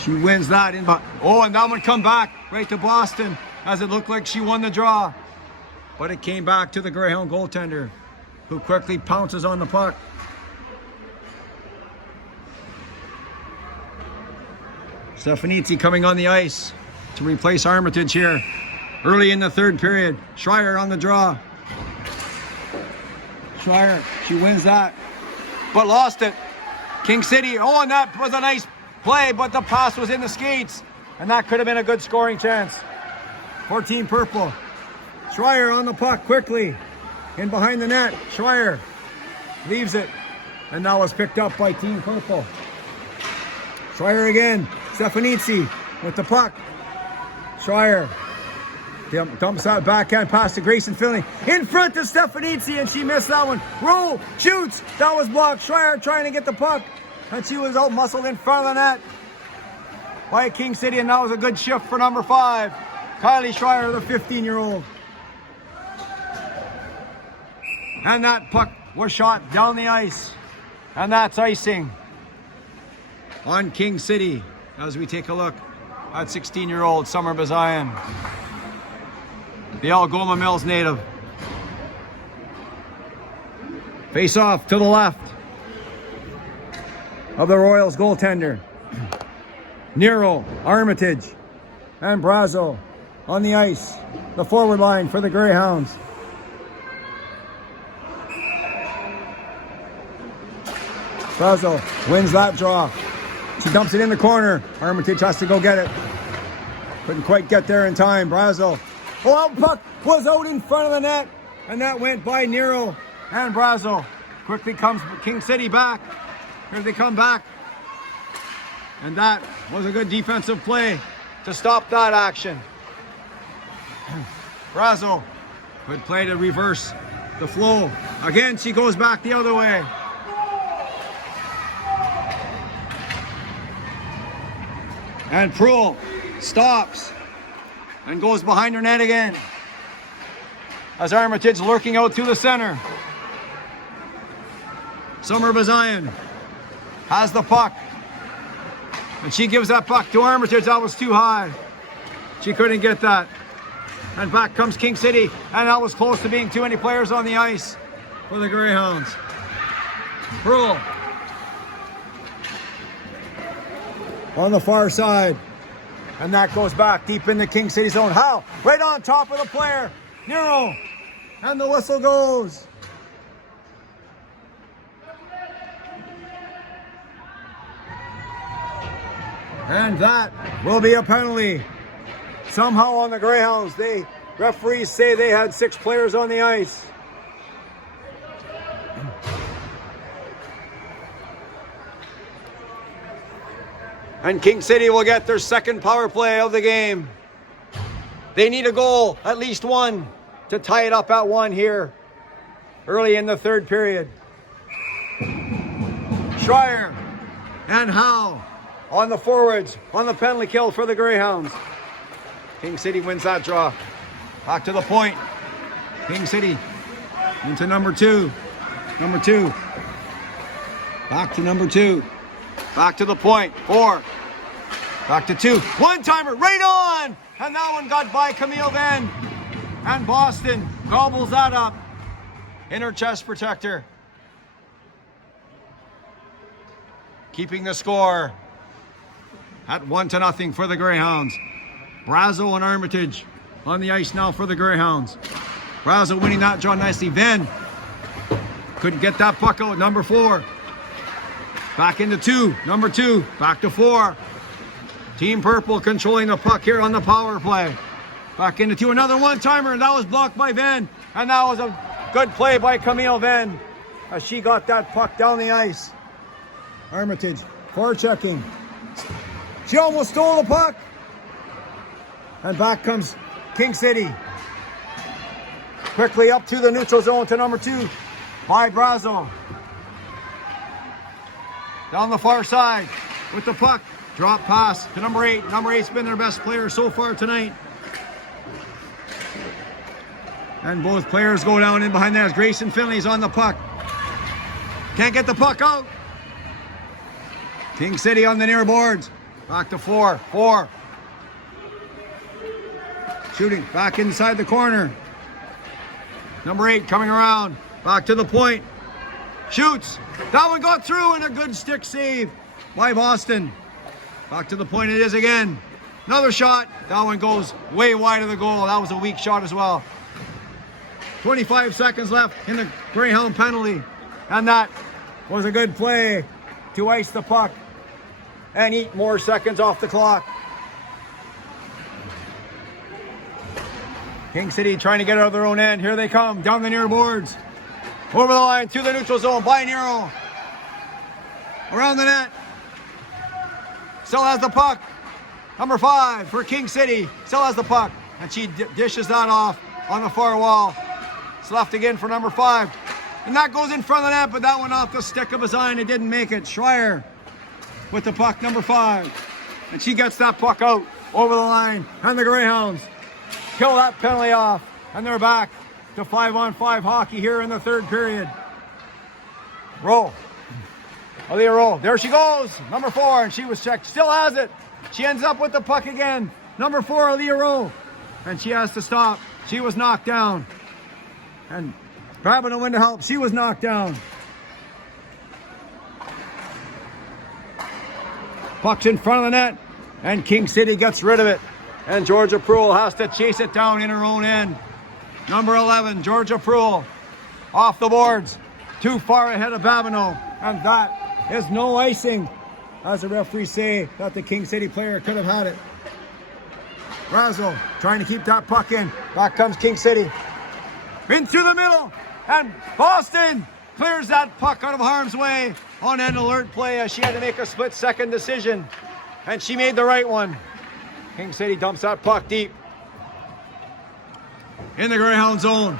She wins that in. And that one come back right to Boston as it looked like she won the draw. But it came back to the Greyhound goaltender, who quickly pounces on the puck. Stefanitsi coming on the ice to replace Armitage here. Early in the third period. Schreier on the draw. Schreier, she wins that, but lost it. King City, oh, and that was a nice play, but the pass was in the skates, and that could have been a good scoring chance. 14 purple. Schreier on the puck quickly. In behind the net. Schreier leaves it, and that was picked up by Team Purple. Schreier again. Stefanitsi with the puck. Schreier dumps that backhand pass to Grayson Finley. In front of Stefanitsi, and she missed that one. Roll, shoots. That was blocked. Schreier trying to get the puck, and she was out muscled in front of the net by King City, and that was a good shift for number 5. Kylie Schreier, the 15-year-old. And that puck was shot down the ice, and that's icing on King City as we take a look at 16-year-old Summer Bazayan, the Algoma Mills native. Face off to the left of the Royals goaltender. Nero, Armitage, and Brazo on the ice. The forward line for the Greyhounds. Brazo wins that draw. She dumps it in the corner. Armitage has to go get it. Couldn't quite get there in time. Brazo. Oh, puck was out in front of the net, and that went by Nero and Brazo. Quickly comes King City back. Here they come back. And that was a good defensive play to stop that action. Brazo, good play to reverse the flow. Again, she goes back the other way. And Pruill stops and goes behind her net again, as Armitage lurking out through the center. Summer Bazayan has the puck, and she gives that puck to Armitage. That was too high. She couldn't get that. And back comes King City, and that was close to being too many players on the ice for the Greyhounds. Pruill on the far side, and that goes back deep in the King City zone. How? Right on top of the player, Nero, and the whistle goes. And that will be a penalty. Somehow on the Greyhounds, referees say they had 6 players on the ice. And King City will get their second power play of the game. They need a goal, at least one, to tie it up at 1 here early in the third period. Schreier and Howe on the forwards, on the penalty kill for the Greyhounds. King City wins that draw. Back to the point. King City into number 2. Number 2. Back to number 2. Back to the point. 4. Back to 2. One-timer right on! And that one got by Camille Venn. And Boston gobbles that up in her chest protector. Keeping the score at 1-0 for the Greyhounds. Brazo and Armitage on the ice now for the Greyhounds. Brazo winning that draw nicely. Venn couldn't get that puck out. Number 4. Back into 2. Number 2. Back to 4. Team Purple controlling the puck here on the power play. Back into 2. Another one-timer, and that was blocked by Venn. And that was a good play by Camille Venn as she got that puck down the ice. Armitage forechecking. She almost stole the puck. And back comes King City. Quickly up to the neutral zone to number 2 by Brazo. Down the far side with the puck. Drop pass to number 8. Number 8's been their best player so far tonight. And both players go down in behind that as Grayson Finley's on the puck. Can't get the puck out. King City on the near boards. Back to 4. 4. Shooting back inside the corner. Number 8 coming around. Back to the point. Shoots. That one got through, and a good stick save by Boston. Back to the point it is again. Another shot. That one goes way wide of the goal. That was a weak shot as well. 25 seconds left in the Greyhound penalty. And that was a good play to ice the puck and eat more seconds off the clock. King City trying to get out of their own end. Here they come, down the near boards. Over the line, to the neutral zone, by Nero. Around the net. Still has the puck. Number 5 for King City. Still has the puck. And she dishes that off on the far wall. It's left again for number 5. And that goes in front of the net, but that went off the stick of Bazayan. It didn't make it. Schreier with the puck, number 5. And she gets that puck out over the line. And the Greyhounds kill that penalty off. And they're back to 5-on-5 hockey here in the third period. Roll. Aaliyah Roll. There she goes. Number 4. And she was checked. Still has it. She ends up with the puck again. Number 4, Aaliyah Roll. And she has to stop. She was knocked down. And Babino went to help. She was knocked down. Puck's in front of the net. And King City gets rid of it. And Georgia Pruill has to chase it down in her own end. Number 11, Georgia Pruill. Off the boards. Too far ahead of Babino. And that is no icing. As the referees say that the King City player could have had it. Brazel trying to keep that puck in. Back comes King City. Into the middle. And Boston clears that puck out of harm's way on an alert play as she had to make a split-second decision. And she made the right one. King City dumps that puck deep. In the Greyhound zone.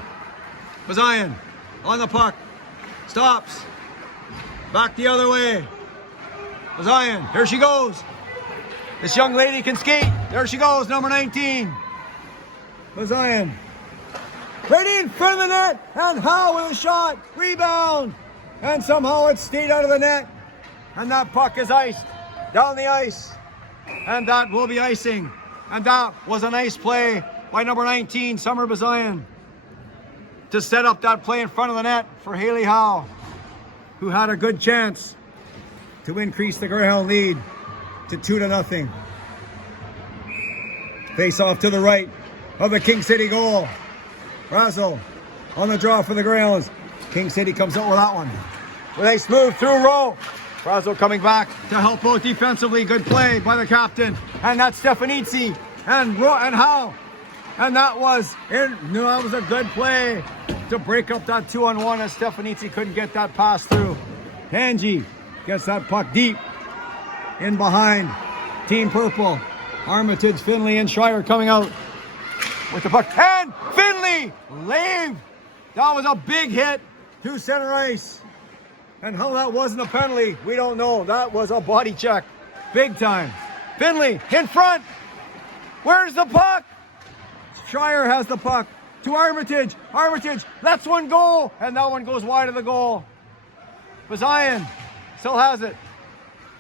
Bazayan on the puck. Stops. Back the other way. Bazayan, here she goes. This young lady can skate. There she goes, number 19. Bazayan. Right in front of the net. And Howe with a shot. Rebound. And somehow it stayed out of the net. And that puck is iced down the ice. And that will be icing. And that was a nice play by number 19, Summer Bazayan, to set up that play in front of the net for Haley Howe, who had a good chance to increase the Greyhound lead to 2-0. Face off to the right of the King City goal. Brazel on the draw for the Greyhounds. King City comes out with that one. With a smooth through row. Brazel coming back to help out defensively. Good play by the captain. And that's Stefanitsi and Howe. And that was a good play to break up that 2-on-1 as Stefanitsi couldn't get that pass through. Tangi gets that puck deep in behind Team Purple. Armitage, Finley, and Schreier coming out with the puck. And Finley laved. That was a big hit to center ice. And how that wasn't a penalty, we don't know. That was a body check. Big time. Finley in front. Where's the puck? Schreier has the puck to Armitage. Armitage lets one go. And that one goes wide of the goal. Bazayan still has it.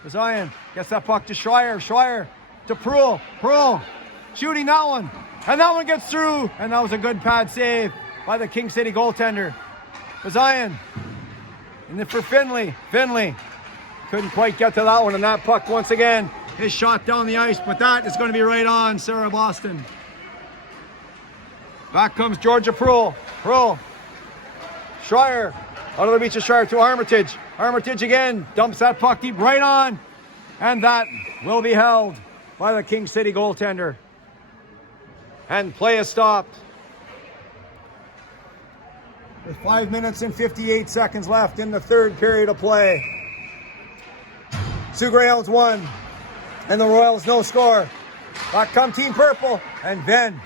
Bazayan gets that puck to Schreier. Schreier to Pruill. Pruill shooting that one. And that one gets through. And that was a good pad save by the King City goaltender. Bazayan. And then for Finley. Finley couldn't quite get to that one. And that puck once again is shot down the ice. But that is going to be right on Sarah Boston. Back comes Georgia Pruill. Pruill. Schreier. Out of the reach of Schreier to Armitage. Armitage again. Dumps that puck deep right on. And that will be held by the King City goaltender. And play is stopped. With 5 minutes and 58 seconds left in the third period of play. Sioux Greyhounds 1. And the Royals no score. Back come Team Purple. And Venn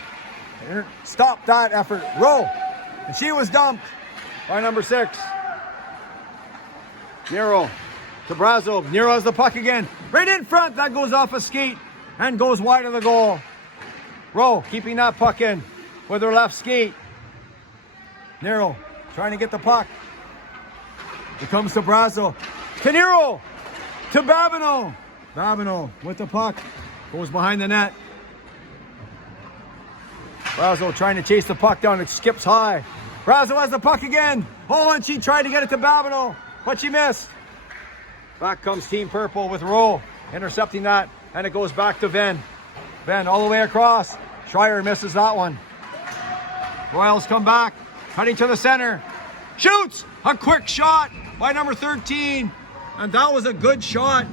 stopped that effort. Rowe. And she was dumped by number 6. Nero to Brazel. Nero has the puck again. Right in front. That goes off a skate and goes wide of the goal. Rowe keeping that puck in with her left skate. Nero trying to get the puck. It comes to Brazel. To Nero. To Babino. Babino with the puck. Goes behind the net. Brazel trying to chase the puck down. It skips high. Brazel has the puck again. Oh, and she tried to get it to Babino, but she missed. Back comes Team Purple with Rowe intercepting that, and it goes back to Venn. Then all the way across. Schreier misses that one. Royals come back, cutting to the center. Shoots! A quick shot by number 13. And that was a good shot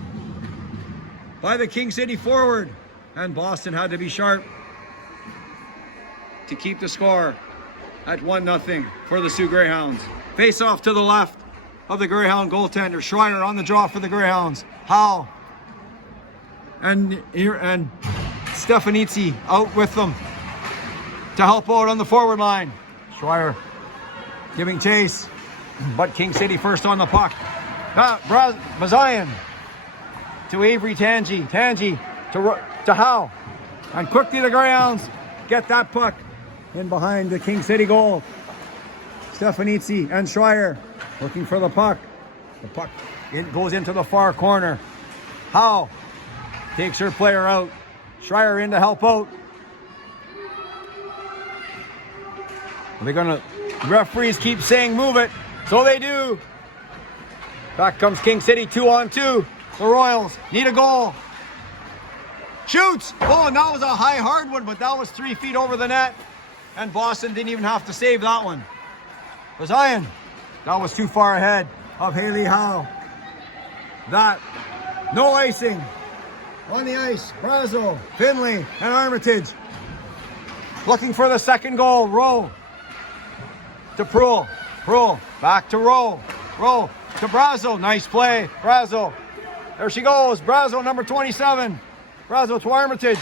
by the King City forward. And Boston had to be sharp to keep the score at 1-0 for the Sioux Greyhounds. Face off to the left of the Greyhound goaltender. Schreier on the draw for the Greyhounds. Howe and Stefanitsi out with them to help out on the forward line. Schreier giving chase, but King City first on the puck. Bazayan to Avery Tangi. Tangi to Howe. And quickly the Greyhounds get that puck in behind the King City goal. Stefanitsi and Schreier looking for the puck. The puck goes into the far corner. Howe takes her player out. Schreier in to help out. Referees keep saying move it, so they do. Back comes King City 2-on-2. The Royals need a goal. Shoots! Oh, and that was a high, hard one, but that was 3 feet over the net. And Boston didn't even have to save that one. Zion, that was too far ahead of Haley Howe. That, no icing. On the ice, Brazo, Finley, and Armitage. Looking for the second goal. Rowe to Proulx. Proulx back to Rowe. Rowe to Brazo. Nice play. Brazo. There she goes. Brazo, number 27. Brazo to Armitage.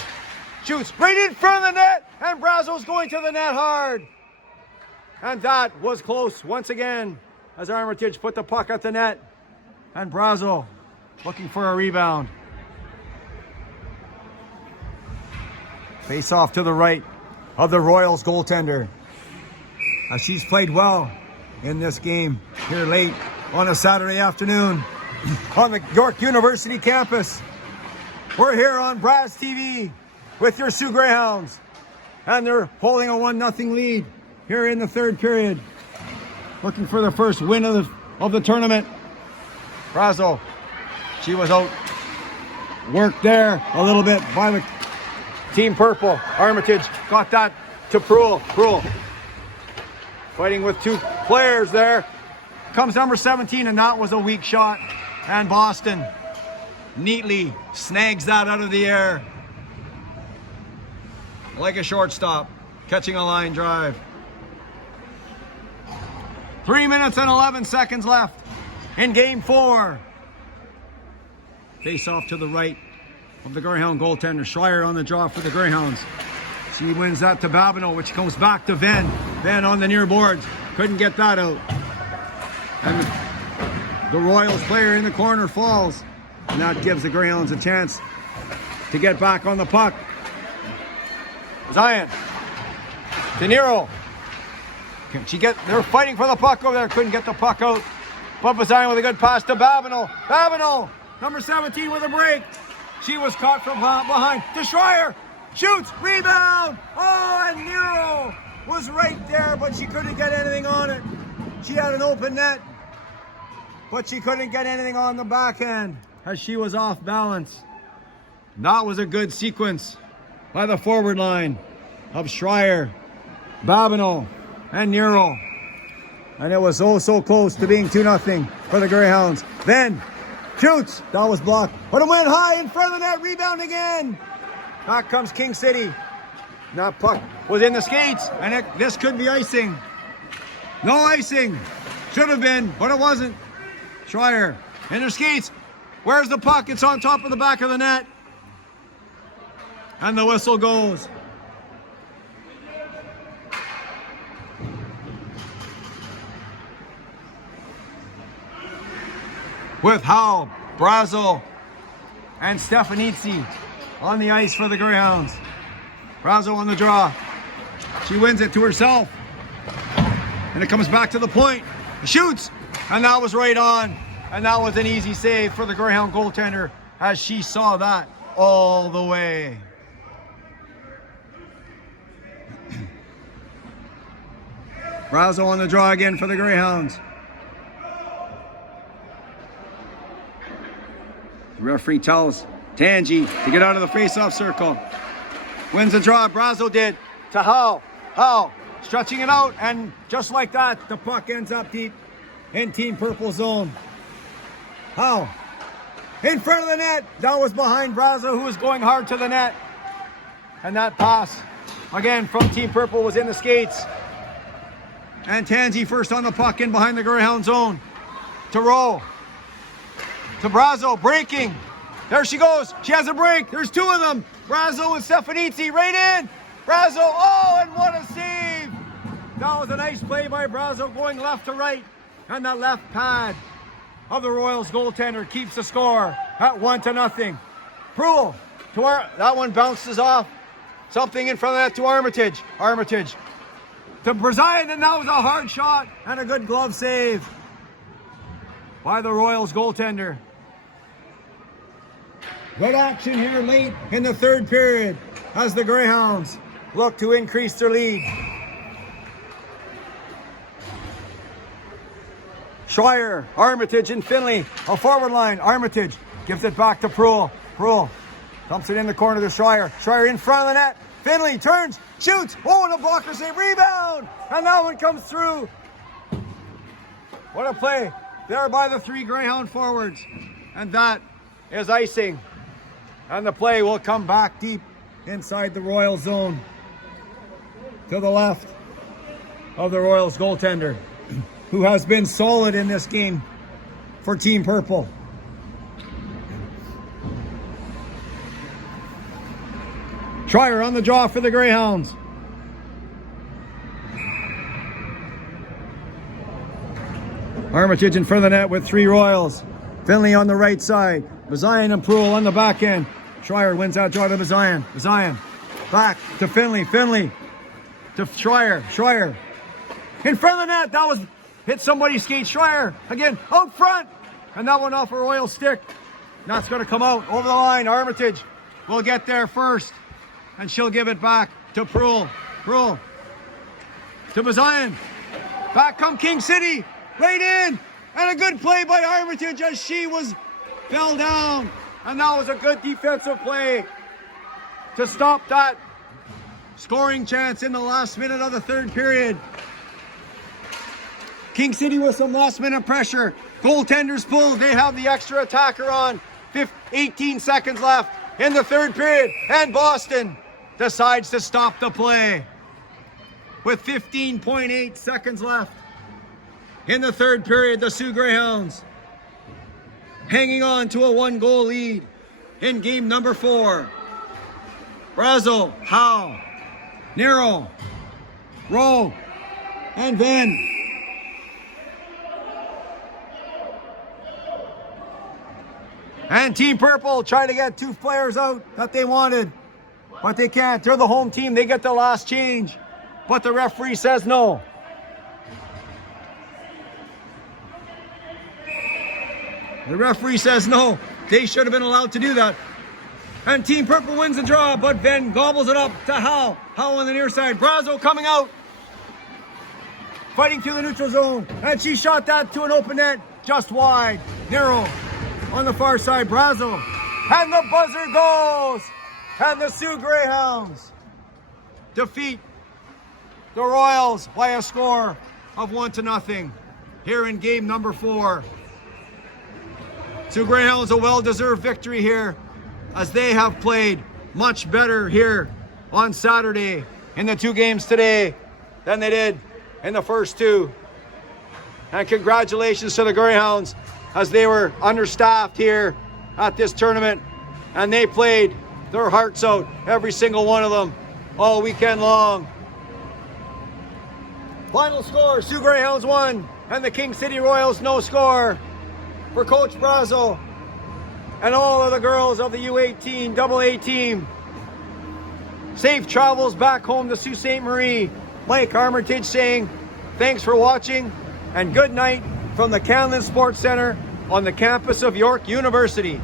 Shoots right in front of the net. And Brazo's going to the net hard. And that was close once again as Armitage put the puck at the net. And Brazo looking for a rebound. Face off to the right of the Royals goaltender. She's played well in this game here late on a Saturday afternoon on the York University campus. We're here on Braz TV with your Sioux Greyhounds. And they're holding a 1-0 lead here in the third period. Looking for the first win of the tournament. Brazo, she was out worked there a little bit by the Team Purple. Armitage got that to Proulx. Proulx fighting with two players there. Comes number 17, and that was a weak shot. And Boston neatly snags that out of the air. Like a shortstop, catching a line drive. 3 minutes and 11 seconds left in game 4. Face off to the right of the Greyhound goaltender. Schreier on the draw for the Greyhounds. She wins that to Babineau, which comes back to Venn. Venn on the near boards. Couldn't get that out. And the Royals player in the corner falls. And that gives the Greyhounds a chance to get back on the puck. Zion. De Niro. They're fighting for the puck over there. Couldn't get the puck out. Bumpa Zion with a good pass to Babineau. Babineau, number 17 with a break. She was caught from behind. To Schreier. Shoots. Rebound. Oh, and Nero was right there, but she couldn't get anything on it. She had an open net, but she couldn't get anything on the backhand as she was off balance. That was a good sequence by the forward line of Schreier, Babineau, and Nero. And it was so close to being 2-0 for the Greyhounds. Then shoots. That was blocked, but it went high in front of the net. Rebound again. Back comes King City. That puck was in the skates, and this could be icing. No icing. Should have been, but it wasn't. Schreier in her skates. Where's the puck? It's on top of the back of the net. And the whistle goes. With Howe, Brazo, and Stefanitsi on the ice for the Greyhounds. Brazo on the draw. She wins it to herself. And it comes back to the point. Shoots. And that was right on. And that was an easy save for the Greyhound goaltender as she saw that all the way. Brazo on the draw again for the Greyhounds. The referee tells Tangi to get out of the face-off circle. wins the draw. Brazo did to Howe. Howe stretching it out, and just like that, the puck ends up deep in Team Purple zone. Howe in front of the net. That was behind Brazo, who was going hard to the net. And that pass, again, from Team Purple was in the skates. And Tansy first on the puck in behind the Greyhound zone. To Rowe. To Brazo, breaking. There she goes. She has a break. There's two of them. Brazo and Stefanizzi right in. Brazo, oh, and what a save. That was a nice play by Brazo going left to right. And that left pad of the Royals goaltender keeps the score at 1-0. Pruill, that one bounces off. Something in front of that to Armitage. Armitage to Brazilian, and that was a hard shot and a good glove save by the Royals goaltender. Good action here late in the third period as the Greyhounds look to increase their lead. Schreier, Armitage, and Finley. A forward line. Armitage gives it back to Pruill. Pruill dumps it in the corner to Schreier. Schreier in front of the net. Finley turns, shoots. Oh, and a blocker save. Rebound! And that one comes through. What a play there by the three Greyhound forwards. And that is icing. And the play will come back deep inside the Royal zone to the left of the Royals goaltender, who has been solid in this game for Team Purple. Schreier on the draw for the Greyhounds. Armitage in front of the net with three Royals. Finley on the right side. Bazian and Pruill on the back end. Schreier wins that draw to Bazian. Bazian back to Finley. Finley to Schreier. Schreier in front of the net. That was hit somebody's skate. Schreier again out front. And that one off a Royal stick. That's going to come out over the line. Armitage will get there first. And she'll give it back to Pruill. Pruill to Bazian. Back come King City. Right in. And a good play by Armitage as she fell down. And that was a good defensive play to stop that scoring chance in the last minute of the third period. King City with some last minute pressure. Goaltenders pull. They have the extra attacker on. 18 seconds left in the third period. And Boston decides to stop the play with 15.8 seconds left in the third period. The Sioux Greyhounds hanging on to a 1-goal lead in game number 4. Brazo, Howe, Nero, Rowe, and Venn. And Team Purple trying to get two players out that they wanted, but they can't. They're the home team. They get the last change, but the referee says no. The referee says no. They should have been allowed to do that. And Team Purple wins the draw, but Venn gobbles it up to Howe. Howe on the near side. Brazo coming out. Fighting through the neutral zone. And she shot that to an open net just wide. Nero on the far side. Brazo. And the buzzer goes. And the Sioux Greyhounds defeat the Royals by a score of 1-0 here in game number 4. Sioux Greyhounds a well-deserved victory here as they have played much better here on Saturday in the 2 games today than they did in the first 2. And congratulations to the Greyhounds as they were understaffed here at this tournament and they played their hearts out, every single one of them, all weekend long. Final score, Sioux Greyhounds 1 and the King City Royals no score. For Coach Brazo and all of the girls of the U18 AA team. Safe travels back home to Sault Ste. Marie. Mike Armitage saying thanks for watching and good night from the Canlan Sports Centre on the campus of York University.